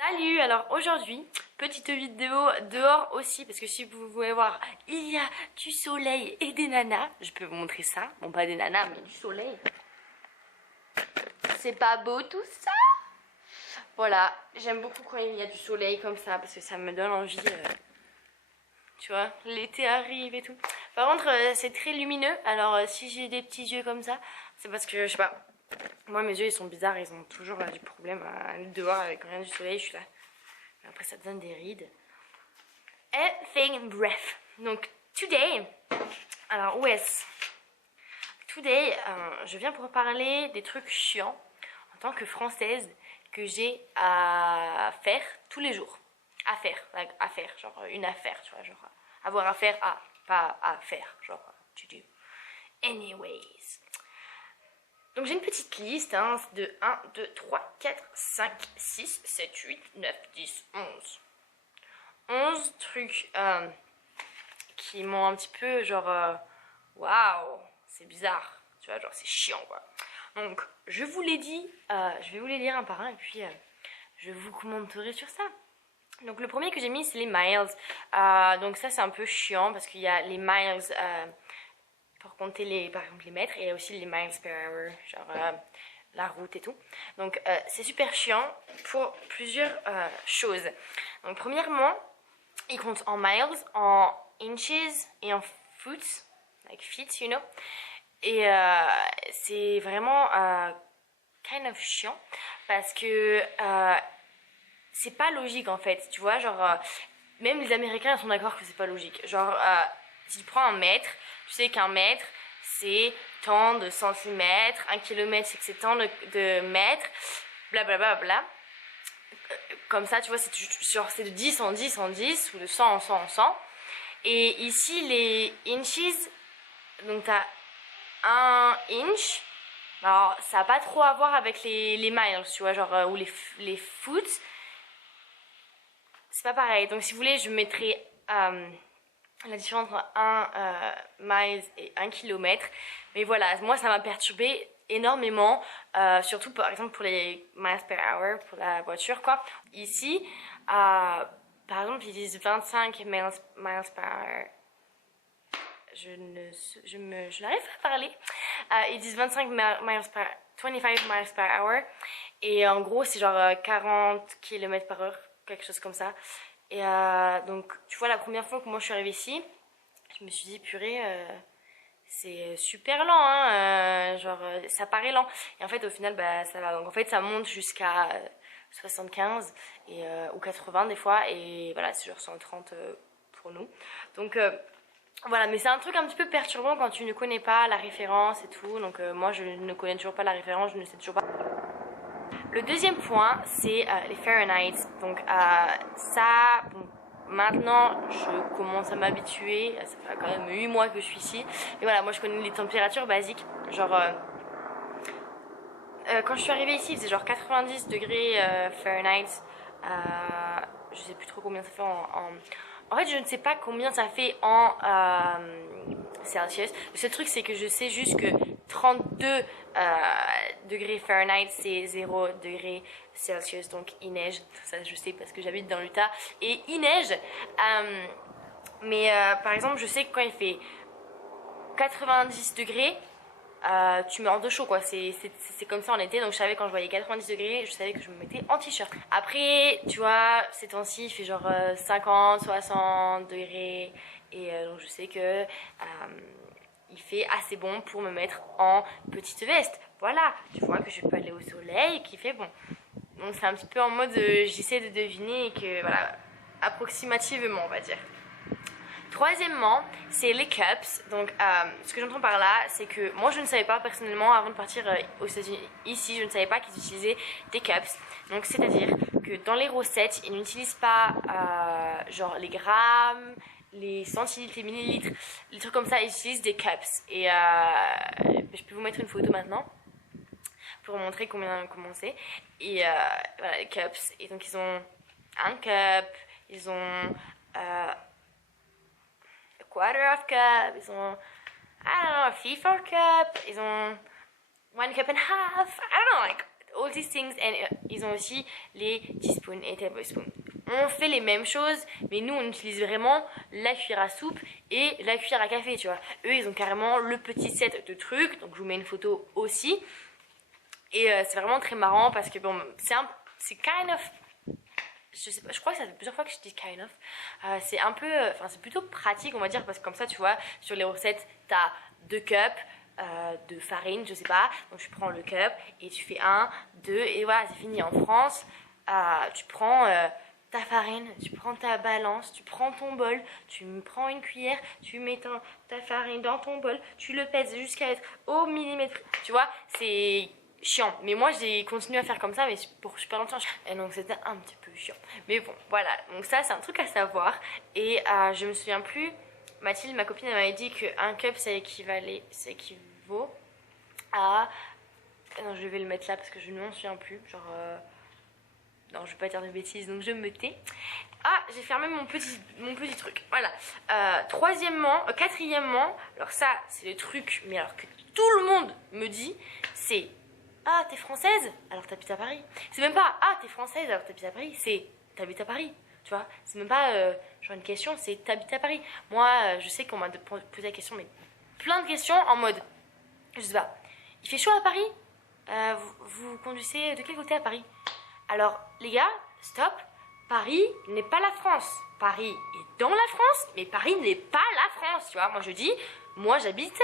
Salut, alors aujourd'hui, petite vidéo dehors aussi, parce que si vous voulez voir, il y a du soleil et des nanas. Je peux vous montrer ça, bon pas des nanas, mais du soleil. C'est pas beau tout ça? Voilà, j'aime beaucoup quand il y a du soleil comme ça, parce que ça me donne envie, tu vois, l'été arrive et tout. Par contre, c'est très lumineux, alors si j'ai des petits yeux comme ça, c'est parce que, je sais pas, moi mes yeux ils sont bizarres, ils ont toujours du problème à aller dehors avec rien du soleil, je suis là. Après ça donne des rides. Bref. Donc today, alors où est-ce? Today, je viens pour parler des trucs chiants en tant que française que j'ai à faire tous les jours. À faire, genre une affaire, tu vois, genre avoir à faire à, pas à faire, genre to do. Anyways. Donc j'ai une petite liste de 1, 2, 3, 4, 5, 6, 7, 8, 9, 10, 11. 11 trucs qui m'ont un petit peu genre waouh, c'est bizarre, tu vois, genre c'est chiant quoi. Donc je vous l'ai dit, je vais vous les lire un par un et puis je vous commenterai sur ça. Donc le premier que j'ai mis c'est les miles. Donc ça c'est un peu chiant parce qu'il y a les miles pour compter par exemple les mètres et il y a aussi les miles per hour, genre la route et tout. Donc c'est super chiant pour plusieurs choses. Donc premièrement, il compte en miles, en inches et en foot, like feet, you know. Et c'est vraiment kind of chiant parce que c'est pas logique en fait, tu vois, genre même les Américains sont d'accord que c'est pas logique. Genre si tu prends un mètre, tu sais qu'un mètre c'est tant de centimètres, un kilomètre c'est que c'est tant de mètres, blablabla. Bla, bla, bla. Comme ça, tu vois, c'est de 10 en 10 en 10 ou de 100 en 100 en 100. Et ici, les inches, donc t'as un inch. Alors, ça n'a pas trop à voir avec les miles, tu vois, genre, ou les foot. C'est pas pareil. Donc, si vous voulez, je mettrai la différence entre 1 miles et 1 kilomètre. Mais voilà, moi, ça m'a perturbé énormément, surtout par exemple pour les miles per hour pour la voiture quoi. Ici par exemple ils disent 25 miles per hour. Je n'arrive pas à parler. Ils disent 25 miles per 25 miles per hour et en gros c'est genre 40 km par heure, quelque chose comme ça. Et donc tu vois, la première fois que moi je suis arrivée ici, je me suis dit purée, c'est super lent, genre ça paraît lent. Et en fait au final bah ça va. Donc en fait ça monte jusqu'à 75 ou 80 des fois. Et voilà, c'est genre 130 pour nous. Donc voilà, mais c'est un truc un petit peu perturbant quand tu ne connais pas la référence et tout. Donc moi je ne connais toujours pas la référence, je ne sais toujours pas. Le deuxième point c'est les Fahrenheit. Donc ça, bon, maintenant, je commence à m'habituer. Ça fait quand même 8 mois que je suis ici. Et voilà, moi je connais les températures basiques. Genre, quand je suis arrivée ici, il faisait genre 90 degrés Fahrenheit. Je sais plus trop combien ça fait en fait, je ne sais pas combien ça fait en Celsius. Le seul truc, c'est que je sais juste que 32 degrés Fahrenheit, c'est 0 degrés Celsius. Donc, il neige. Ça, je sais parce que j'habite dans l'Utah. Et il neige. Mais par exemple, je sais que quand il fait 90 degrés, tu meurs de chaud quoi, c'est comme ça en été. Donc je savais quand je voyais 90 degrés, je savais que je me mettais en t-shirt. Après tu vois, ces temps-ci il fait genre 50, 60 degrés. Et donc je sais que il fait assez bon pour me mettre en petite veste. Voilà, tu vois que je peux aller au soleil et qu'il fait bon. Donc c'est un petit peu en mode j'essaie de deviner et que voilà, approximativement on va dire. Troisièmement, c'est les cups. Donc, ce que j'entends par là, c'est que moi, je ne savais pas personnellement, avant de partir aux États-Unis, ici, je ne savais pas qu'ils utilisaient des cups. Donc, c'est-à-dire que dans les recettes, ils n'utilisent pas genre les grammes, les centilitres, les millilitres, les trucs comme ça. Ils utilisent des cups. Et je peux vous mettre une photo maintenant pour vous montrer comment c'est. Et voilà, les cups. Et donc, ils ont un cup, ils ont quarter of cup, ils ont I don't know, a fifth of cup, ils ont one cup and a half, I don't know, like all these things. Et ils ont aussi les teaspoons et tablespoons. On fait les mêmes choses, mais nous, on utilise vraiment la cuillère à soupe et la cuillère à café, tu vois. Eux, ils ont carrément le petit set de trucs. Donc, je vous mets une photo aussi. Et c'est vraiment très marrant parce que, bon, c'est kind of... Je sais pas, je crois que ça fait plusieurs fois que je dis kind of. C'est un peu... Enfin, c'est plutôt pratique, on va dire, parce que comme ça, tu vois, sur les recettes, t'as 2 cups de farine, je sais pas. Donc, tu prends le cup et tu fais 1, 2, et voilà, c'est fini. En France, tu prends... ta farine, tu prends ta balance, tu prends ton bol, tu prends une cuillère, tu mets ta farine dans ton bol, tu le pèses jusqu'à être au millimètre. Tu vois, c'est chiant. Mais moi, j'ai continué à faire comme ça, mais pour super longtemps. Et donc, c'était un petit peu chiant. Mais bon, voilà. Donc ça, c'est un truc à savoir. Et je me souviens plus. Mathilde, ma copine, elle m'avait dit qu'un cup, ça équivaut à... Non, je vais le mettre là parce que je ne m'en souviens plus. Genre... Non, je vais pas dire de bêtises, donc je me tais. Ah, j'ai fermé mon petit truc. Voilà. Quatrièmement, alors ça, c'est le truc, mais alors que tout le monde me dit, c'est ah, t'es française, alors t'habites à Paris. C'est même pas ah, t'es française, alors t'habites à Paris. C'est t'habites à Paris. Tu vois, c'est même pas genre une question, c'est t'habites à Paris. Moi, je sais qu'on m'a posé la question, mais plein de questions en mode, je sais pas, il fait chaud à Paris vous conduisez de quel côté à Paris? Alors, les gars, stop. Paris n'est pas la France. Paris est dans la France, mais Paris n'est pas la France, tu vois. Moi, je dis, moi, j'habite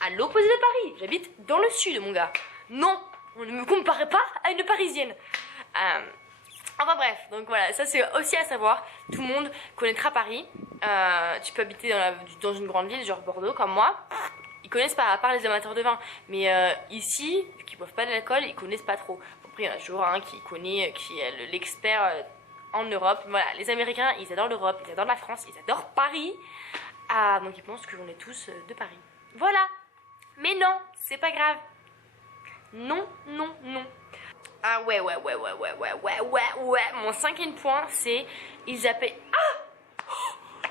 à l'opposé de Paris. J'habite dans le sud, mon gars. Non, on ne me compare pas à une Parisienne. Enfin bref, donc voilà, ça c'est aussi à savoir. Tout le monde connaîtra Paris. Tu peux habiter dans une grande ville, genre Bordeaux, comme moi. Ils connaissent pas, à part les amateurs de vin. Mais ici, vu qu'ils boivent pas d'alcool, ils connaissent pas trop. Après, il y en a toujours un qui connaît, qui est l'expert en Europe. Voilà, les Américains, ils adorent l'Europe, ils adorent la France, ils adorent Paris. Donc ils pensent qu'on est tous de Paris. Voilà. Mais non, c'est pas grave. Non, non, non. Ah ouais. Mon cinquième point, c'est ils appellent... Ah,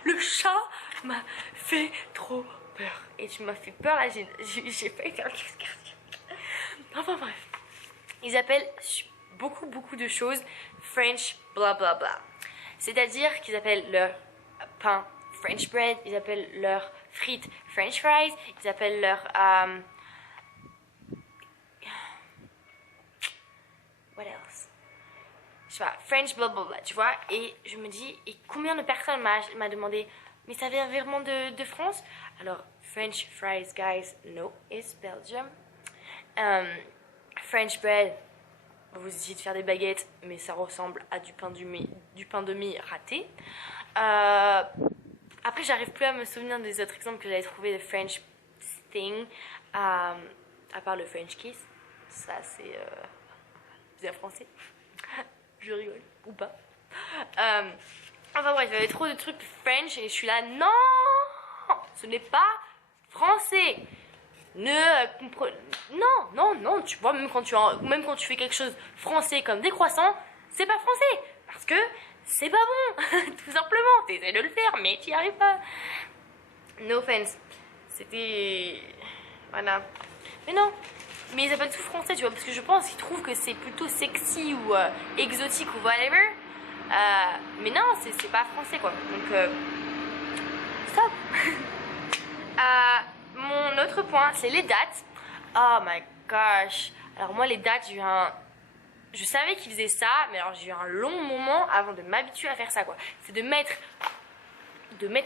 le chat m'a fait trop peur. Et tu m'as fait peur, là, j'ai failli faire une crise cardiaque. Enfin bref. Ils appellent beaucoup de choses French blablabla. C'est-à-dire qu'ils appellent leur pain French bread, ils appellent leurs frites French fries, ils appellent leur... what else? Je sais pas, French blablabla, tu vois. Et je me dis, et combien de personnes m'a demandé, mais ça vient vraiment de France? Alors, French fries, guys, no, it's Belgium. French bread, vous essayez de faire des baguettes, mais ça ressemble à du pain de mie raté. Après, j'arrive plus à me souvenir des autres exemples que j'avais trouvé de French thing, à part le French kiss. Ça, c'est bien français. Je rigole, ou pas. Enfin bref, il y avait trop de trucs French et je suis là, non, ce n'est pas français. Non, tu vois, même quand tu fais quelque chose français comme des croissants, c'est pas français. Parce que c'est pas bon, tout simplement. T'essaies de le faire, mais t'y arrives pas. No offense. C'était... Voilà. Mais non. Mais ils appellent tout français, tu vois, parce que je pense qu'ils trouvent que c'est plutôt sexy ou exotique ou whatever. Mais non, c'est pas français, quoi. Donc, stop. Mon autre point, c'est les dates. Oh my gosh. Alors moi, les dates, je savais qu'ils faisaient ça, mais alors j'ai eu un long moment avant de m'habituer à faire ça, quoi. C'est de mettre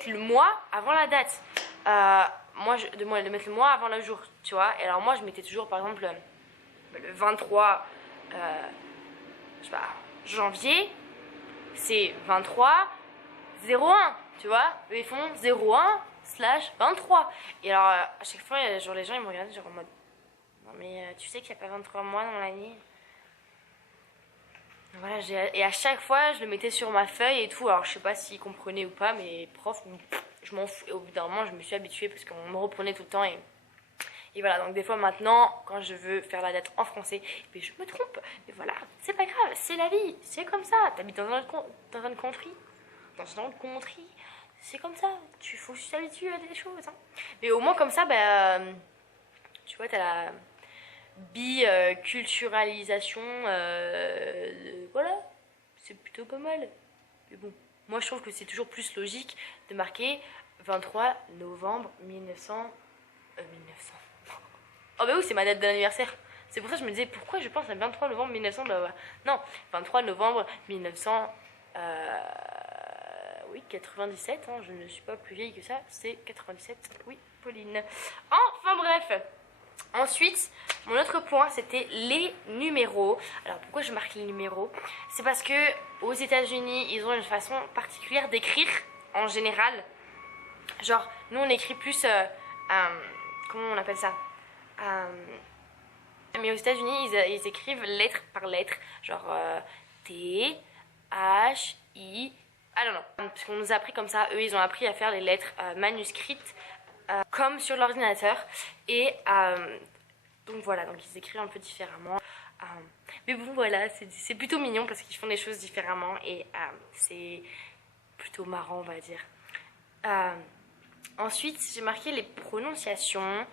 le mois avant la date. De mettre le mois avant le jour, tu vois. Et alors moi, je mettais toujours, par exemple, le 23, je sais pas, janvier, c'est 23-01, tu vois. Eux, ils font 01/23. Et alors, à chaque fois, genre, les gens, ils me regardaient genre en mode, non mais tu sais qu'il n'y a pas 23 mois dans l'année. Voilà, et à chaque fois, je le mettais sur ma feuille et tout. Alors, je sais pas s'ils comprenaient ou pas, mais prof, je m'en fous. Et au bout d'un moment, je me suis habituée parce qu'on me reprenait tout le temps. Et voilà, donc des fois maintenant, quand je veux faire la date en français, mais je me trompe. Mais voilà, c'est pas grave, c'est la vie, c'est comme ça. T'habites dans un country, c'est comme ça. Tu faut juste s'habituer à des choses. Hein. Mais au moins comme ça, tu vois, t'as la biculturalisation, voilà, c'est plutôt pas mal. Mais bon, moi je trouve que c'est toujours plus logique de marquer 23 novembre 1900... 1900... Oh bah oui, c'est ma date d'anniversaire. C'est pour ça que je me disais, pourquoi je pense à 23 novembre 1900, non, 23 novembre 1900... oui, 97, hein, je ne suis pas plus vieille que ça, c'est 97, oui, Pauline. Enfin bref. Ensuite, mon autre point, c'était les numéros. Alors, pourquoi je marque les numéros? C'est parce que aux États-Unis, ils ont une façon particulière d'écrire, en général. Genre, nous, on écrit plus... comment on appelle ça? Mais aux États-Unis, ils écrivent lettre par lettre. Genre, T, H, I... Ah non, non, parce qu'on nous a appris comme ça. Eux, ils ont appris à faire les lettres manuscrites comme sur l'ordinateur. Et donc voilà, donc ils écrivent un peu différemment. Mais bon, voilà, c'est plutôt mignon parce qu'ils font des choses différemment. Et c'est plutôt marrant, on va dire. Ensuite, j'ai marqué les prononciations.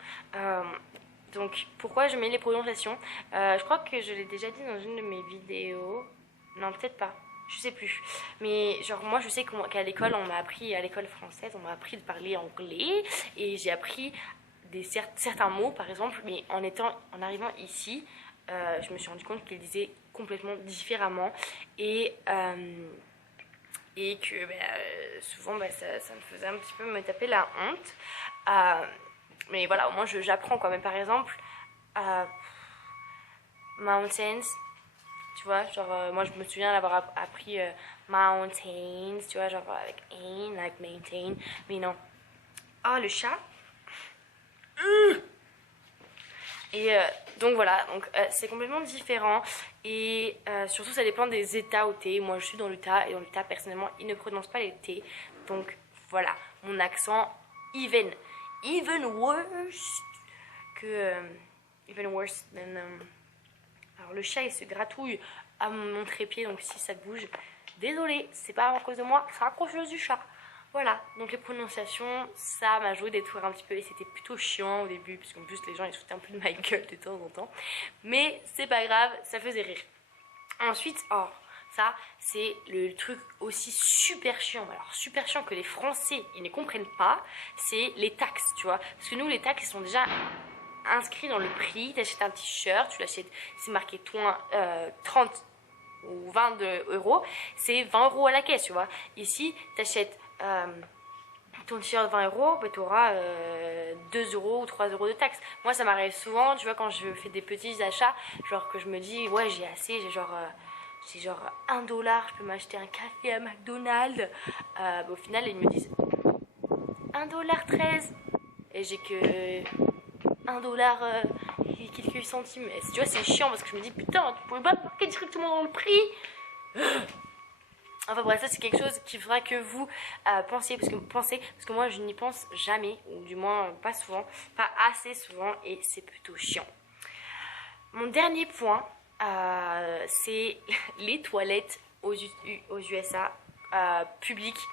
Donc, pourquoi je mets les prononciations? Je crois que je l'ai déjà dit dans une de mes vidéos. Non, peut-être pas. Je sais plus. Mais genre, moi, je sais qu'à l'école, on m'a appris, à l'école française, on m'a appris de parler anglais. Et j'ai appris certains mots, par exemple. Mais en arrivant ici, je me suis rendu compte qu'ils disaient complètement différemment. Et que souvent, ça me faisait un petit peu me taper la honte. Mais voilà, au moins, j'apprends quoi. Mais par exemple, mountains... Tu vois, genre, moi je me souviens d'avoir appris mountains, tu vois, genre avec ain, like maintain, mais non. Ah, le chat. Et donc voilà, donc c'est complètement différent. Et surtout, ça dépend des états où t'es. Moi, je suis dans l'Utah, et dans l'Utah, personnellement, ils ne prononcent pas les T. Donc voilà, mon accent, even worse que... even worse than... Alors le chat il se gratouille à mon trépied, donc si ça bouge, désolé, c'est pas à cause de moi, c'est à cause du chat. Voilà, donc les prononciations, ça m'a joué des tours un petit peu et c'était plutôt chiant au début, parce qu'en plus les gens ils se foutaient un peu de ma gueule de temps en temps. Mais c'est pas grave, ça faisait rire. Ensuite, ça c'est le truc aussi super chiant, alors super chiant que les Français ils ne comprennent pas, c'est les taxes, tu vois. Parce que nous les taxes ils sont déjà... inscrit dans le prix, tu achètes un t-shirt, tu l'achètes, c'est marqué 30 ou 22 euros, c'est 20 euros à la caisse, tu vois. Ici, tu achètes ton t-shirt 20 euros, tu auras 2 euros ou 3 euros de taxes. Moi, ça m'arrive souvent, tu vois, quand je fais des petits achats, genre que je me dis, ouais, j'ai assez, j'ai genre 1 $, je peux m'acheter un café à McDonald's. Au final, ils me disent 1,13 $. Et j'ai que... 1 $ et quelques centimes. Et tu vois, c'est chiant parce que je me dis putain, tu pouvais pas marquer directement dans le prix. Enfin bref, ça c'est quelque chose qu'il faudra que vous pensiez, parce que moi je n'y pense jamais, ou du moins pas souvent, pas assez souvent, et c'est plutôt chiant. Mon dernier point, c'est les toilettes aux USA publiques.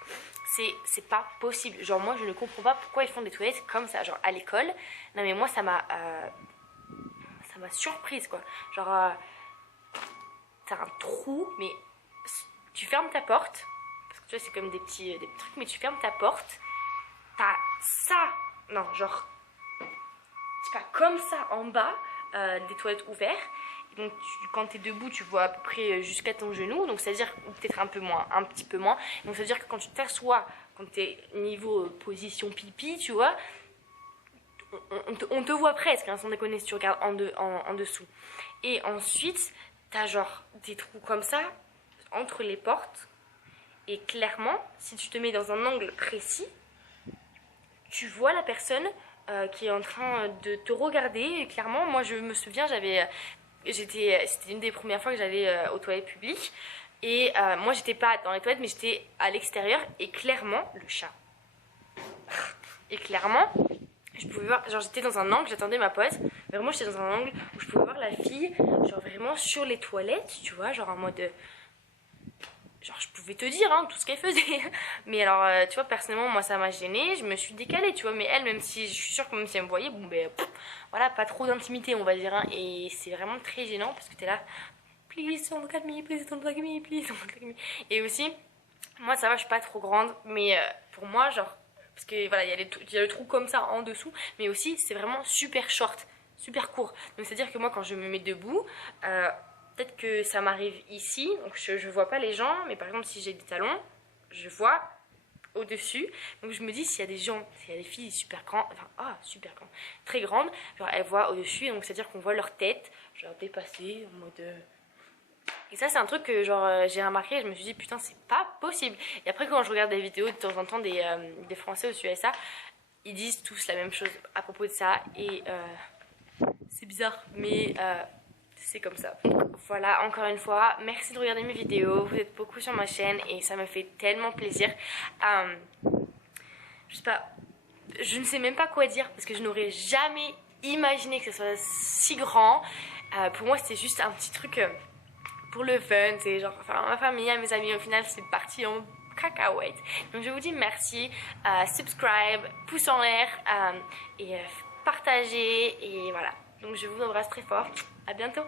C'est pas possible. Genre moi je ne comprends pas pourquoi ils font des toilettes comme ça, genre à l'école. Non mais moi ça m'a surprise quoi. Genre t'as un trou, mais tu fermes ta porte, parce que tu vois c'est comme des petits trucs, mais tu fermes ta porte, t'as ça, non genre c'est pas comme ça en bas, des toilettes ouvertes. Donc quand tu es debout, tu vois à peu près jusqu'à ton genou, donc c'est-à-dire peut-être un petit peu moins. Donc ça veut dire que quand tu t'assois, quand tu es niveau position pipi, tu vois, on te voit presque, hein, sans déconner, si tu regardes en dessous. Et ensuite, t'as genre des trous comme ça entre les portes. Et clairement, si tu te mets dans un angle précis, tu vois la personne qui est en train de te regarder. Et clairement, moi je me souviens, c'était une des premières fois que j'allais aux toilettes publiques. Et moi j'étais pas dans les toilettes, mais j'étais à l'extérieur. Et clairement, le chat. Et clairement, je pouvais voir, genre j'étais dans un angle, j'attendais ma pause. Mais vraiment j'étais dans un angle où je pouvais voir la fille, genre vraiment sur les toilettes, tu vois, genre en mode... genre je pouvais te dire hein, tout ce qu'elle faisait. Mais alors tu vois, personnellement moi ça m'a gênée, je me suis décalée, tu vois. Mais elle, même si je suis sûre que même si elle me voyait, bon ben voilà, pas trop d'intimité on va dire hein. Et c'est vraiment très gênant parce que t'es là, please don't look at me, please don't look at me, please don't look at me. Et aussi, moi ça va, je suis pas trop grande, mais pour moi genre, parce que voilà, il y a le trou comme ça en dessous, mais aussi c'est vraiment super short, super court. Donc c'est à dire que moi quand je me mets debout, peut-être que ça m'arrive ici, donc je vois pas les gens, mais par exemple si j'ai des talons, je vois au-dessus. Donc je me dis s'il y a des gens, s'il y a des filles super grandes, enfin super grandes, très grandes, genre elles voient au-dessus, donc c'est à dire qu'on voit leur tête, genre dépasser en mode. Et ça c'est un truc que genre j'ai remarqué, je me suis dit putain c'est pas possible. Et après quand je regarde des vidéos de temps en temps des Français aux USA, ils disent tous la même chose à propos de ça et c'est bizarre mais c'est comme ça. Voilà, encore une fois, merci de regarder mes vidéos, vous êtes beaucoup sur ma chaîne et ça me fait tellement plaisir. Je sais pas, je ne sais même pas quoi dire parce que je n'aurais jamais imaginé que ce soit si grand. Pour moi c'était juste un petit truc pour le fun, c'est genre enfin à ma famille, à mes amis, au final c'est parti en cacahuète. Donc je vous dis merci, subscribe, pouce en l'air et partagez et voilà. Donc je vous embrasse très fort, à bientôt.